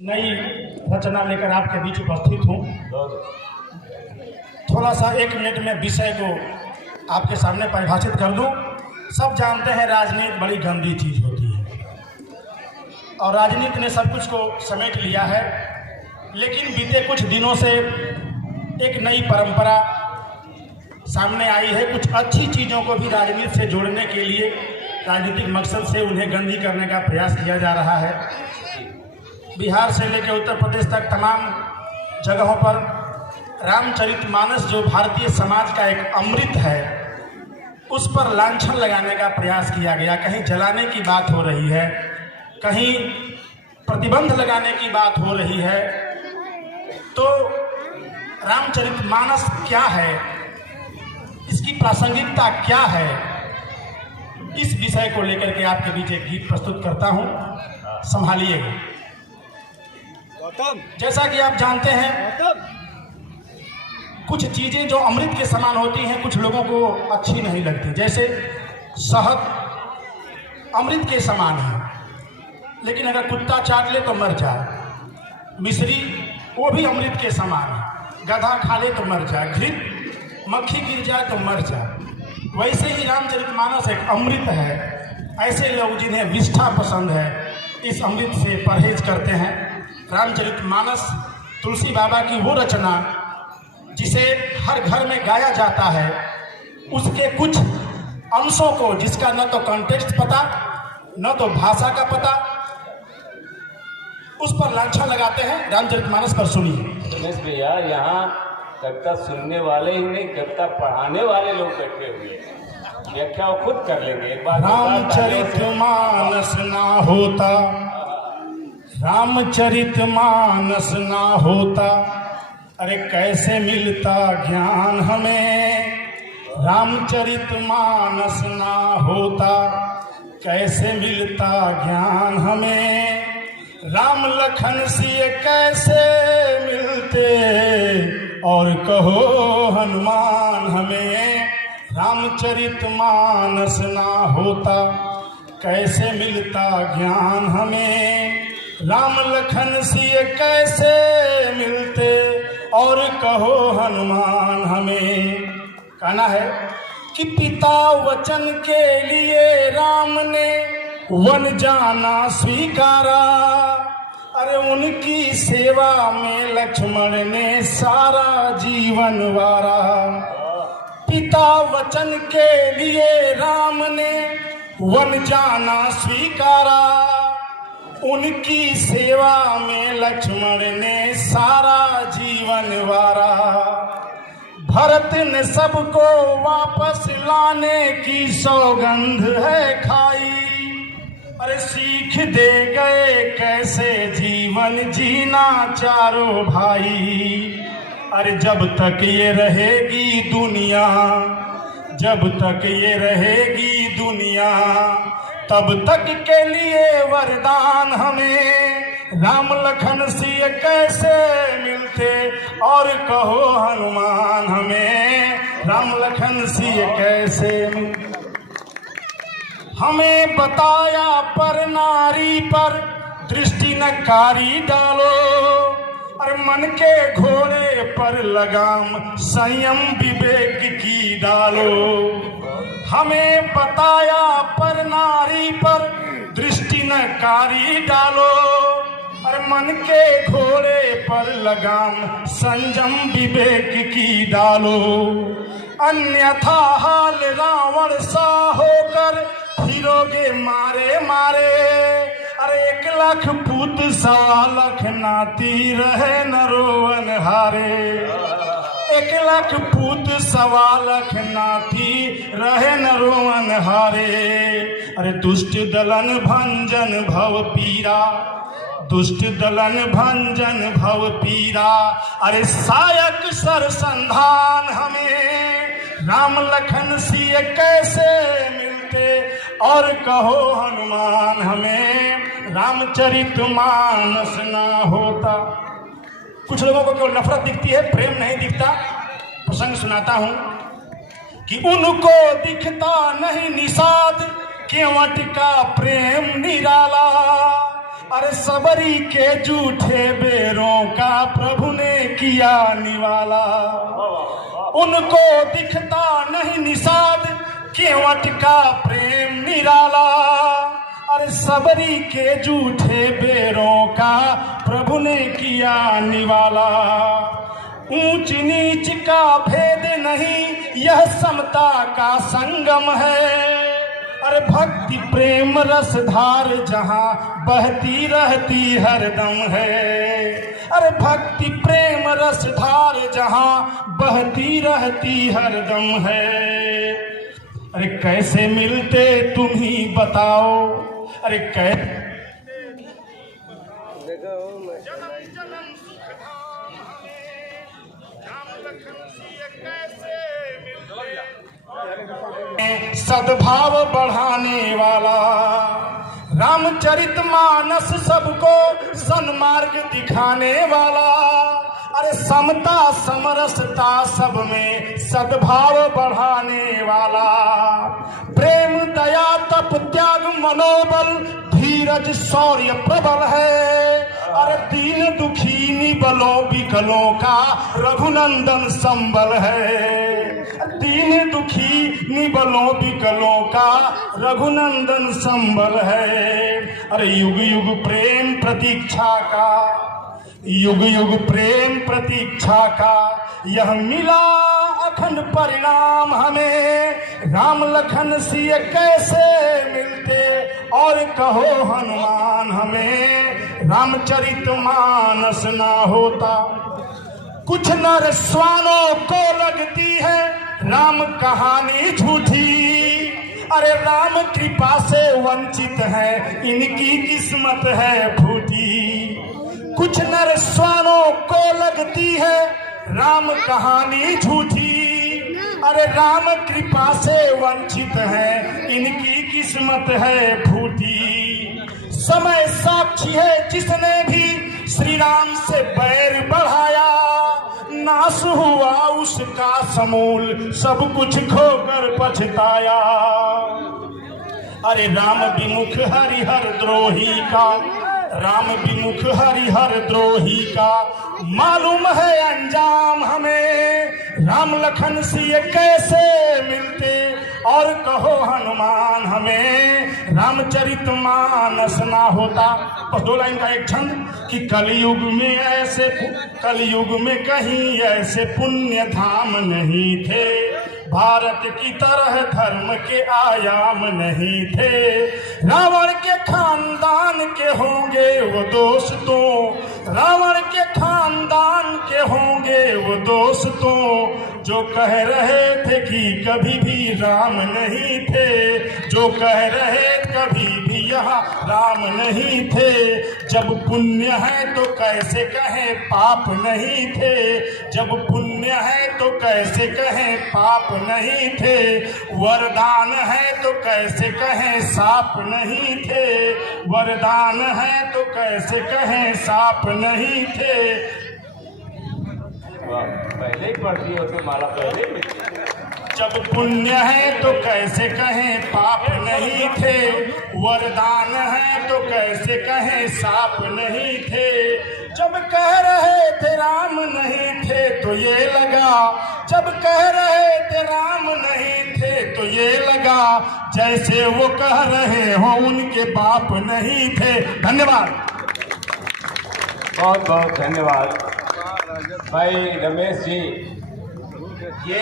नई रचना लेकर आपके बीच उपस्थित हूँ। थोड़ा सा 1 मिनट में विषय को आपके सामने परिभाषित कर दूँ। सब जानते हैं राजनीति बड़ी गंदी चीज़ होती है और राजनीति ने सब कुछ को समेट लिया है, लेकिन बीते कुछ दिनों से एक नई परंपरा सामने आई है। कुछ अच्छी चीज़ों को भी राजनीति से जोड़ने के लिए राजनीतिक मकसद से उन्हें गंदी करने का प्रयास किया जा रहा है। बिहार से लेकर उत्तर प्रदेश तक तमाम जगहों पर रामचरितमानस जो भारतीय समाज का एक अमृत है, उस पर लांछन लगाने का प्रयास किया गया। कहीं जलाने की बात हो रही है, कहीं प्रतिबंध लगाने की बात हो रही है। तो रामचरितमानस क्या है, इसकी प्रासंगिकता क्या है, इस विषय को लेकर के आपके बीच एक गीत प्रस्तुत करता हूं। संभालिएगा। जैसा कि आप जानते हैं, कुछ चीजें जो अमृत के समान होती हैं कुछ लोगों को अच्छी नहीं लगती। जैसे शहद अमृत के समान है, लेकिन अगर कुत्ता चाट ले तो मर जाए। मिश्री वो भी अमृत के समान है, गधा खा ले तो मर जाए, घृत मक्खी गिर जाए तो मर जाए। वैसे ही रामचरितमानस एक अमृत है। ऐसे लोग जिन्हें विष्ठा पसंद है इस अमृत से परहेज करते हैं। रामचरितमानस तुलसी बाबा की वो रचना जिसे हर घर में गाया जाता है, उसके कुछ अंशों को जिसका न तो कॉन्टेक्स्ट पता न तो भाषा का पता, उस पर लांछन लगाते हैं। रामचरितमानस पर सुनिए। रमेश भैया, यहाँ कविता सुनने वाले ही नहीं, कविता पढ़ाने वाले लोग बैठे हुए हैं। व्याख्या वो खुद कर लेंगे। एक बार रामचरितमानस ना होता, रामचरितमानस ना होता, अरे कैसे मिलता ज्ञान हमें। रामचरितमानस ना होता, कैसे मिलता ज्ञान हमें। राम लखन सिए कैसे मिलते, और कहो हनुमान हमें। रामचरितमानस ना होता, कैसे मिलता ज्ञान हमें। राम लखन सिए कैसे मिलते, और कहो हनुमान हमें। कहना है कि पिता वचन के लिए राम ने वन जाना स्वीकारा, अरे उनकी सेवा में लक्ष्मण ने सारा जीवन वारा। पिता वचन के लिए राम ने वन जाना स्वीकारा, उनकी सेवा में लक्ष्मण ने सारा जीवन वारा। भरत ने सबको वापस लाने की सौगंध है खाई, अरे सीख दे गए कैसे जीवन जीना चारों भाई। अरे जब तक ये रहेगी दुनिया, जब तक ये रहेगी दुनिया, तब तक के लिए वरदान हमें। राम लखन सिए कैसे मिलते, और कहो हनुमान हमें। राम लखन सिए कैसे मिलते। हमें बताया पर नारी पर दृष्टि न कारी डालो, और मन के घोड़े पर लगाम संयम विवेक की डालो। हमें बताया पर नारी पर दृष्टि न कारी डालो, और मन के घोड़े पर लगाम संयम विवेक की डालो। अन्यथा हाल रावण सा होकर फिरोगे मारे मारे, अरे 1 लाख पूत 1.25 लाख नाती रहे न रोवन हारे। 1 लाख पूत 1.25 लाख नाती रहे न रोवन हारे। अरे दुष्ट दलन भंजन भव पीरा, दुष्ट दलन भंजन भव पीरा। अरे सायक सर संधान हमें। राम लखन सिए कैसे मिलते, और कहो हनुमान हमें। रामचरितमानस ना होता। कुछ लोगों को केवल नफरत दिखती है, प्रेम नहीं दिखता। प्रसंग सुनाता हूं कि उनको दिखता नहीं निषाद, केवट का प्रेम निराला। अरे सबरी के झूठे बेरों का प्रभु ने किया निवाला। उनको दिखता नहीं निषाद केवट का प्रेम निराला। अरे सबरी के झूठे बेरों का प्रभु ने किया निवाला। ऊंच नीच का भेद नहीं यह समता का संगम है। अरे भक्ति प्रेम रसधार जहां बहती रहती हरदम है। अरे भक्ति प्रेम रसधार जहां बहती रहती हरदम है। अरे कैसे मिलते तुम ही बताओ। अरे कैसे सद्भाव बढ़ाने वाला रामचरितमानस सबको सन्मार्ग दिखाने वाला। अरे समता समरसता सब में सद्भाव बढ़ाने वाला। प्रेम दया तप त्याग मनोबल धीरज शौर्य प्रबल है। अरे दीन दुखी निबलों विकलों का रघुनंदन संबल है। दीन दुखी निबलों विकलों का रघुनंदन संबल है। अरे युग युग प्रेम प्रतीक्षा का युग युग प्रेम प्रतीक्षा का यह मिला अखंड परिणाम हमें। राम लखन सिय कैसे मिलते और कहो हनुमान हमें। रामचरितमानस ना होता कुछ नर स्वानों को लगती है राम कहानी झूठी। अरे राम कृपा से वंचित है इनकी किस्मत है फूटी। कुछ नर स्वानों को लगती है राम कहानी झूठी। अरे राम कृपा से वंचित है इनकी किस्मत है फूटी। समय साक्षी है जिसने भी श्री राम से बैर बढ़ाया। नाश हुआ उसका समूल सब कुछ खोकर पछताया। अरे राम विमुख हरिहर द्रोही का राम विमुख हरिहर द्रोही का मालूम है अंजाम हमें। राम लखन सिय कैसे मिलते और कहो हनुमान हमें। रामचरितमानस ना होता। बस 2 लाइन का एक छंद कि कलयुग में कहीं ऐसे पुण्य धाम नहीं थे। भारत की तरह धर्म के आयाम नहीं थे। रावण के खानदान के होंगे वो दोस्तों। रावण के खानदान के होंगे वो दोस्तों जो कह रहे थे कि कभी भी राम नहीं थे। जो कह रहे कभी भी यहाँ राम नहीं थे। जब पुण्य है तो कैसे कहें पाप नहीं थे। जब पुण्य है तो कैसे कहें पाप नहीं थे। वरदान है तो कैसे कहें साप नहीं थे। वरदान है तो कैसे कहें साप नहीं थे। पहले ही पढ़ती हो तो माला पहले ही। जब पुण्य है तो कैसे कहें पाप नहीं थे। वरदान है तो कैसे कहें साप नहीं थे। जब कह रहे थे राम नहीं थे तो ये लगा। जब कह रहे थे राम नहीं थे तो ये लगा जैसे वो कह रहे हो उनके बाप नहीं थे। धन्यवाद। बहुत बहुत धन्यवाद भाई रमेश जी। ये